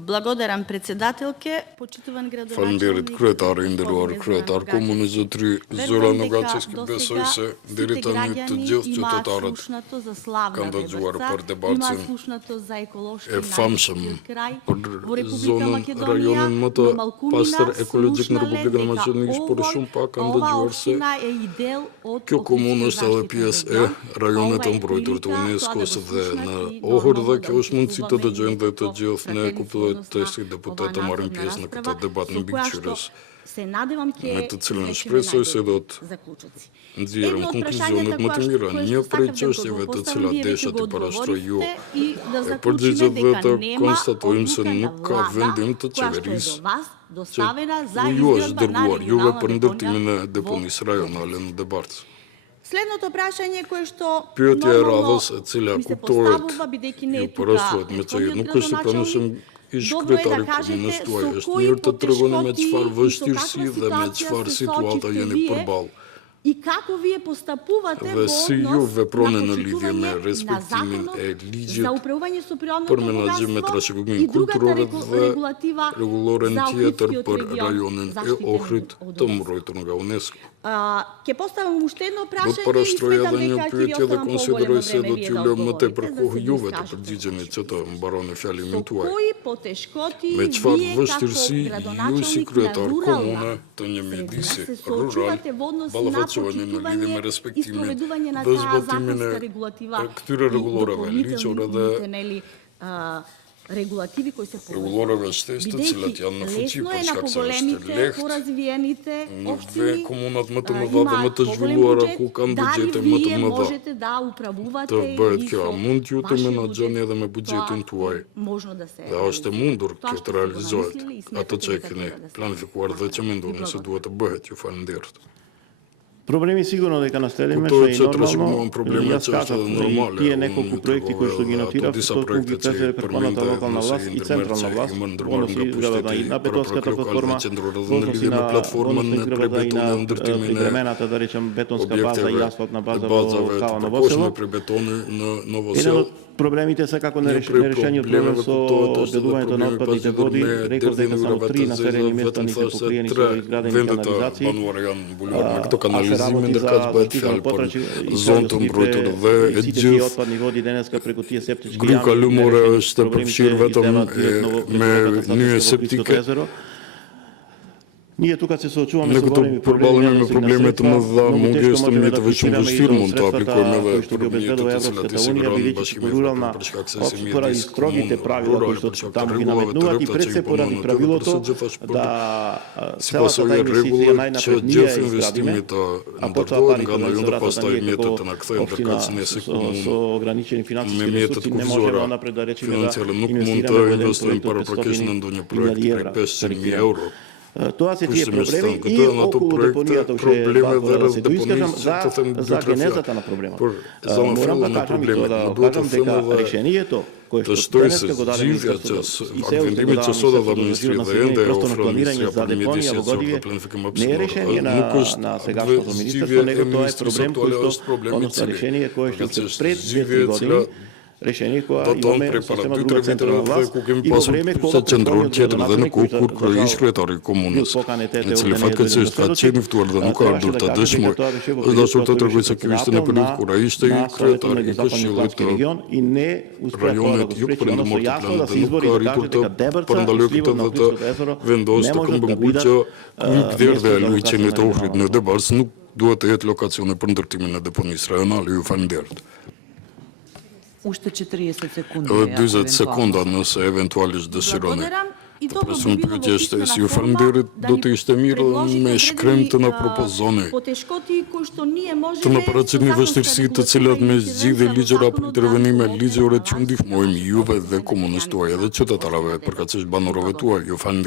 Благодарам председателке, почитуван Фалнderit градоначалник. kryetari, nderuar kryetar komunës zotëri Zoran Nogacevski, besoj se deri tani të gjithë qytetarët kanë dëgjuar për debatin e famshëm për zonën rajonin më të pastër ekologjik në Republikën e Maqedonisë, por shumë pak kanë dëgjuar se kjo komunë është edhe pjesë e rajonet të mbrojtur të UNESCO-s dhe në Ohër, dhe kjo është mundësi të dëgjojnë dhe të gjithë ne kuptojmë të si deputet të marrin pjesë në këtë debat në mbikëqyrës, me të cilën shpresoj se do të nxjerrim konkluzionet më të mira. Një prej çështjeve të cilat desha të parashtroj ju e përgjigjet dhe të konstatojmë se nuk ka vendim të qeverisë që ju është dërguar juve për ndërtimin e deponisë rajonale në Debarc. Pyetja e radhës e cila kuptohet ju parashtrohet me që nuk është i pranueshëm ish kryetari komunës tuaj, është mirë të tregoni me çfarë vështirësi dhe me çfarë situata jeni përballë. Dhe si ju veproni në lidhje me respektimin e ligjit për menaxhim me trashëgiminë kulturore dhe rregulloren tjetër për rajonin e Ohrit të mbrojtur nga UNESCO. Do të parashtroj edhe një pyetje dhe konsideroj se do t'ju lëm më tepër kohë juve të përgjigjeni që të mbaroni fjalimin tuaj. Me çfarë vështirësi ju si kryetar komune të një mjedisi rural ballafaqoheni në lidhje me respektimin dhe zbatimin e këtyre rregulloreve ligjore dhe rregulloreve shtesë të cilat janë në fuqi për shkak se është lehtë në dhe komunat më të mëdha dhe më të zhvilluara ku kanë buxhete më të mëdha të bëhet kjo. A mund ju të menaxhoni edhe me buxhetin tuaj? Dhe është e mundur kjo të realizohet atë që e keni planifikuar dhe që mendoni se duhet të bëhet? Ju falenderoj. Problemi sigurno дека населиме Kuptohet што që е trashëgimohen probleme нормално, që është edhe normale. тие неколку проекти кои што ги нотирав, disa што projekte ги që преседе пред локална власт и централна власт, односи изградата и на бетонската платформа, lidhje me platformën e и на ndërtimin e пригремената, да речем, бетонска база и асфалтна база во bazave Кала të Новосело. përkohshme për betoni në Еден Novosel. од проблемите секако нерешениот проблем со одедувањето на отпадните води, реков дека само 3 населени места не се покриени со изградени канализации. Me këto kanalizime ndërkaq bëhet fjalë për zonë të mbrojtur dhe e gjithë отпадни води денеска преку тие септички gruka lumore është e përfshirë vetëm me nyje septike. Ние тука се соочуваме Në со këto големи përballime me probleme të mëdha, mungesë të mjeteve që më vështirë mund të aplikojmë edhe што ги për mjetet обезбедува të cilat i Европската унија, siguron бидејќи bashkimi рурална për shkak se si поради mjedis строгите правила кои што таму ги наметнуваат и пред се поради правилото да si pasojë целата e инвестиција rregullit që најнапред ние gjithë ја изградиме, investimet të а потоа ndërtohen парите nga на ajo dhe изградата pastaj ние mjetet како të na kthehen општина ndërkaq ne si со komunë ограничени me финансиски mjetet ресурси не можеме kufizore напред да речеме да financiare nuk mund инвестираме të во еден investojmë проект од paraprakisht në 500 ndonjë projekt милиарди prej евра. 500.000 euro. Тоа се тие Куште проблеми места, и këto janë ato околу projekte, депонијата уште probleme dhe да rreth се доискажам deponisë, të them за 2-3 генезата fjalë. на проблемот. Por zona Морам fillon да me кажам и problemet, тоа më да duhet të кажам them дека edhe решението кое të што shtoj se денеска го даде zgjidhja që vendimi që sot edhe Ministria dhe ende e ofron Ministria për mjedisje zor dhe planifikim не е решение nuk është на сегашното министерство, него тоа е проблем кој што односно решение кое што се пред 2-3 години решение кое имаме сосема друга централна власт и во време кога централ tjetër dhe në kohë kur kryesh kryetari i komunës, i cili fatkeqësisht ka qenë ftuar dhe nuk ka ardhur ta dëshmoj, është dashur të tregoj se ky ishte në periudhë kur ai ishte i kryetari i këshillit të rajonit jug perëndimor të Planit dhe nuk ka arritur të përndalojë këtë dhe të vendosë të Këmbëngull që ky kthyer dhe luiçeni të Ohrit në Debarc nuk duhet të jetë lokacione për ndërtimin e deponisë rajonale. Ju falenderoj. Уште 40 секунди. Edhe 40 sekunda nëse eventualisht dëshironi. Të presim pyetje është si ju falenderit, do të ishte mirë me shkrem të na propozoni të na paraqitni vështirësi të cilat me zgjidhje ligjore apo intervenime ligjore që ndihmojmë juve dhe komunës tuaj edhe qytetarëve, përkatësisht banorëve tuaj. Ju falenderoj.